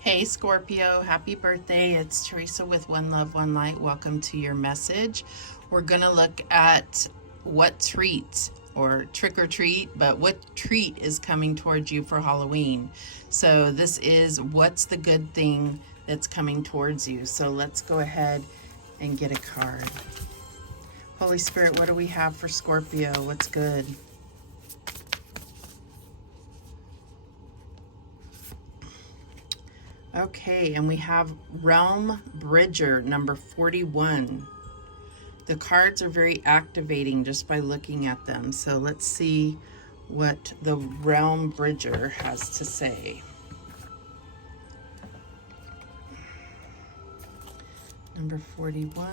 Hey Scorpio, happy birthday. It's Teresa with One Love, One Light. Welcome to your message. We're going to look at what treat or trick or treat, but what treat is coming towards you for Halloween. So this is what's the good thing that's coming towards you. So let's go ahead and get a card. Holy Spirit, what do we have for Scorpio? What's good? Okay, and we have Realm Bridger, number 41. The cards are very activating just by looking at them. So let's see what the Realm Bridger has to say. Number 41.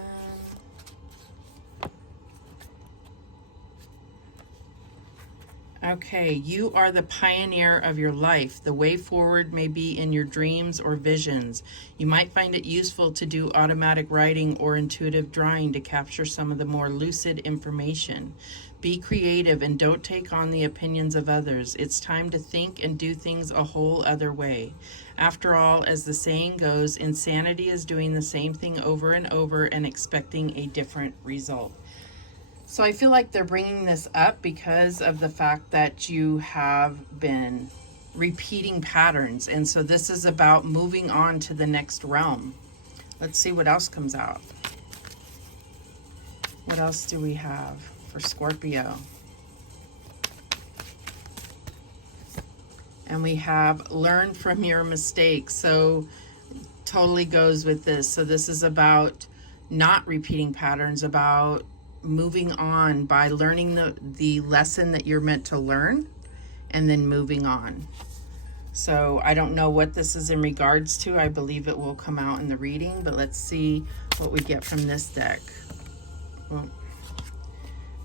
Okay, you are the pioneer of your life. The way forward may be in your dreams or visions. You might find it useful to do automatic writing or intuitive drawing to capture some of the more lucid information. Be creative and don't take on the opinions of others. It's time to think and do things a whole other way. After all, as the saying goes, insanity is doing the same thing over and over and expecting a different result. So I feel like they're bringing this up because of the fact that you have been repeating patterns. And so this is about moving on to the next realm. Let's see what else comes out. What else do we have for Scorpio? And we have learn from your mistakes. So totally goes with this. So this is about not repeating patterns, about moving on by learning the lesson that you're meant to learn and then moving on. So I don't know what this is in regards to. I believe it will come out in the reading, but let's see what we get from this deck. Well,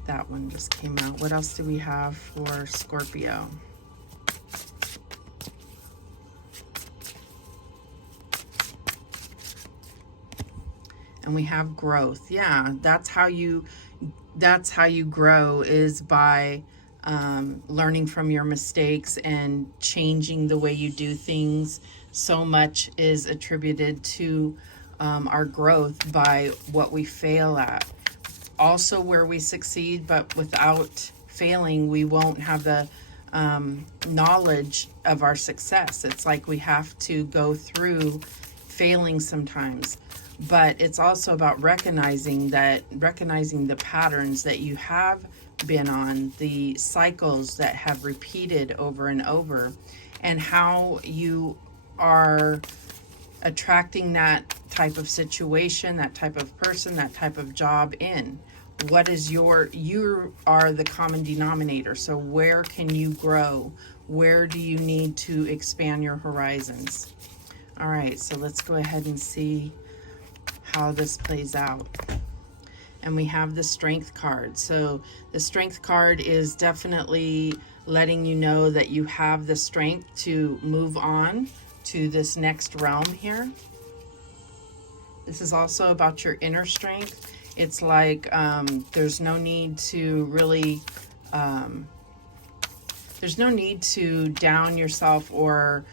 that one just came out. What else do we have for Scorpio? And we have growth. Yeah, that's how you grow, is by learning from your mistakes and changing the way you do things. So much is attributed to our growth by what we fail at. Also where we succeed, but without failing, we won't have the knowledge of our success. It's like we have to go through failing sometimes. But it's also about recognizing the patterns that you have been on, the cycles that have repeated over and over, and how you are attracting that type of situation, that type of person, that type of job in. What is you are the common denominator. So where can you grow? Where do you need to expand your horizons? All right, so let's go ahead and see how this plays out. And we have the Strength card. So the Strength card is definitely letting you know that you have the strength to move on to this next realm here. This is also about your inner strength. It's like there's no need to really there's no need to down yourself or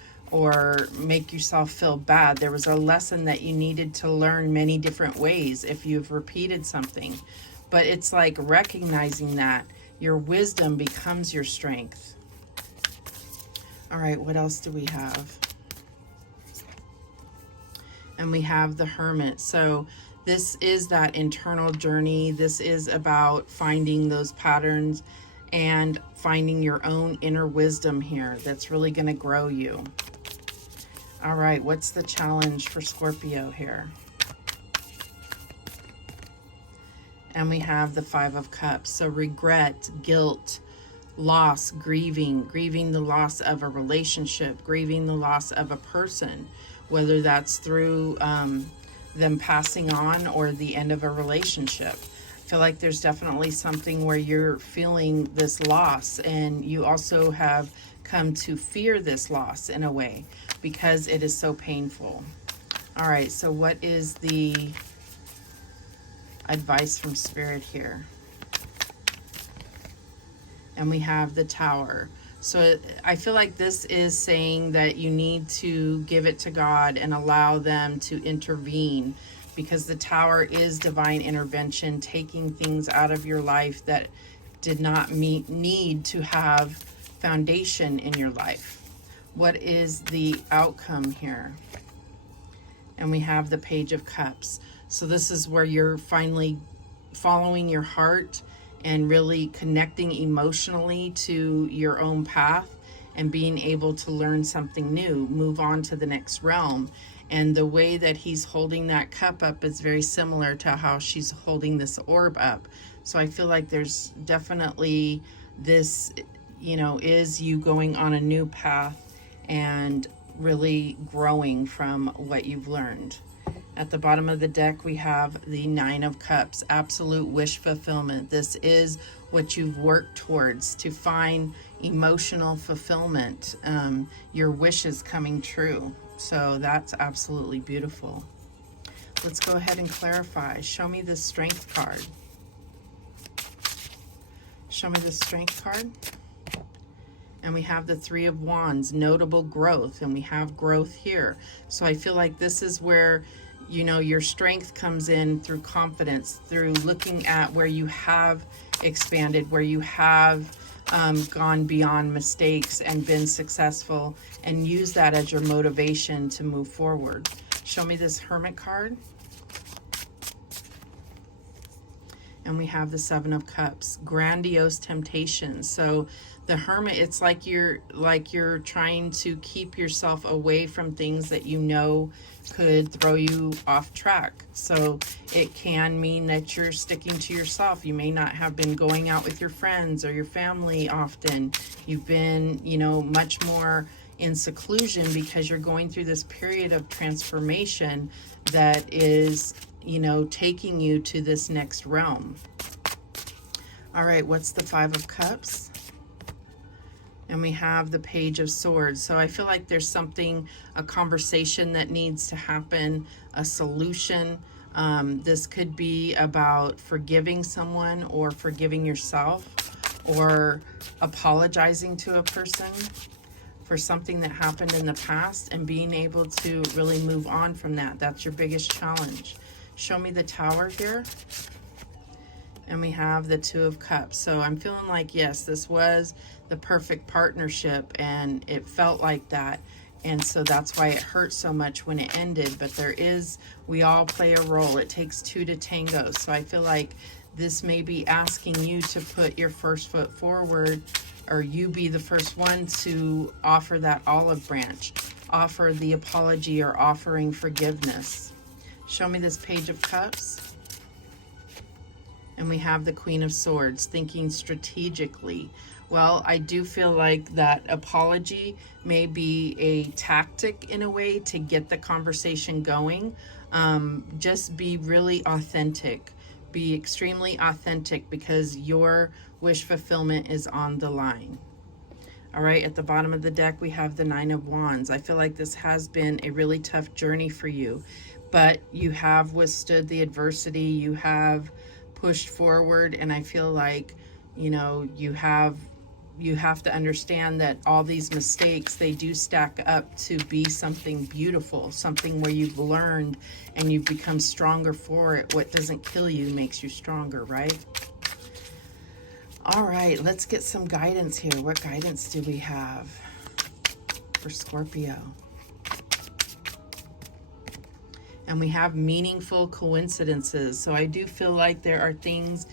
make yourself feel bad. There was a lesson that you needed to learn many different ways if you've repeated something. But it's like recognizing that your wisdom becomes your strength. All right, what else do we have? And we have the Hermit. So this is that internal journey. This is about finding those patterns and finding your own inner wisdom here that's really going to grow you. All right, what's the challenge for Scorpio here? And we have the Five of Cups. So regret, guilt, loss, grieving the loss of a relationship, grieving the loss of a person, whether that's through them passing on or the end of a relationship. I feel like there's definitely something where you're feeling this loss, and you also have come to fear this loss in a way because it is so painful. All right, so what is the advice from Spirit here? And we have the Tower. So I feel like this is saying that you need to give it to God and allow them to intervene, because the Tower is divine intervention, taking things out of your life that did not need to have foundation in your life. What is the outcome here? And we have the Page of Cups. So this is where you're finally following your heart and really connecting emotionally to your own path and being able to learn something new, move on to the next realm. And the way that he's holding that cup up is very similar to how she's holding this orb up. So I feel like there's definitely this, is you going on a new path and really growing from what you've learned. At the bottom of the deck, we have the Nine of Cups, absolute wish fulfillment. This is what you've worked towards to find emotional fulfillment, your wishes coming true. So that's absolutely beautiful. Let's go ahead and clarify. Show me the Strength card. Show me the Strength card. And we have the Three of Wands, notable growth, and we have growth here. So I feel like this is where your strength comes in through confidence, through looking at where you have expanded, where you have gone beyond mistakes and been successful, and use that as your motivation to move forward. Show me this Hermit card. And we have the Seven of Cups, grandiose temptation. So the Hermit, it's like you're trying to keep yourself away from things that could throw you off track. So it can mean that you're sticking to yourself. You may not have been going out with your friends or your family often. You've been, much more in seclusion because you're going through this period of transformation that is, taking you to this next realm. All right, what's the Five of Cups? And we have the Page of Swords. So I feel like there's a conversation that needs to happen, a solution. This could be about forgiving someone or forgiving yourself, or apologizing to a person for something that happened in the past and being able to really move on from that. That's your biggest challenge. Show me the Tower here. And we have the Two of Cups. So I'm feeling like, yes, this was the perfect partnership and it felt like that. And so that's why it hurt so much when it ended. But we all play a role. It takes two to tango. So I feel like this may be asking you to put your first foot forward, or you be the first one to offer that olive branch, offer the apology, or offering forgiveness. Show me this Page of Cups. And we have the Queen of Swords, thinking strategically. Well, I do feel like that apology may be a tactic in a way to get the conversation going. Just be really authentic. Be extremely authentic, because your wish fulfillment is on the line. All right, at the bottom of the deck, we have the Nine of Wands. I feel like this has been a really tough journey for you, but you have withstood the adversity. You have pushed forward, and I feel like, you have to understand that all these mistakes, they do stack up to be something beautiful, something where you've learned and you've become stronger for it. What doesn't kill you makes you stronger, right? All right, let's get some guidance here. What guidance do we have for Scorpio? And we have meaningful coincidences. So I do feel like there are things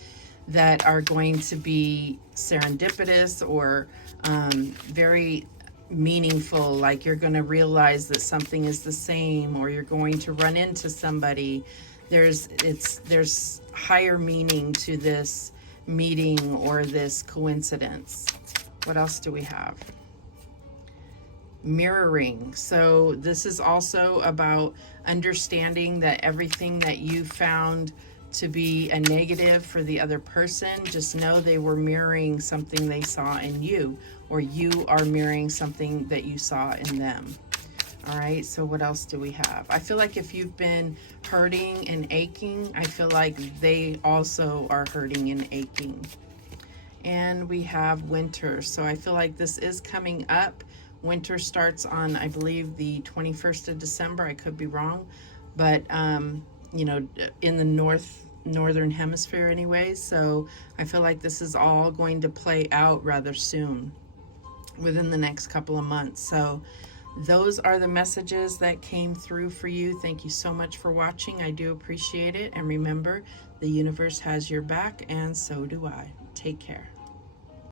that are going to be serendipitous or very meaningful, like you're going to realize that something is the same, or you're going to run into somebody. There's higher meaning to this meeting or this coincidence. What else do we have? Mirroring. So this is also about understanding that everything that you found to be a negative for the other person, just know they were mirroring something they saw in you, or you are mirroring something that you saw in them. All right, so what else do we have? I feel like if you've been hurting and aching, I feel like they also are hurting and aching. and we have winter. So I feel like this is coming up. Winter starts on, I believe, the 21st of December. I could be wrong, but you know, in the northern hemisphere anyways. So I feel like this is all going to play out rather soon, within the next couple of months. So those are the messages that came through for you. Thank you so much for watching. I do appreciate it. And remember, the universe has your back, and so do I. Take care.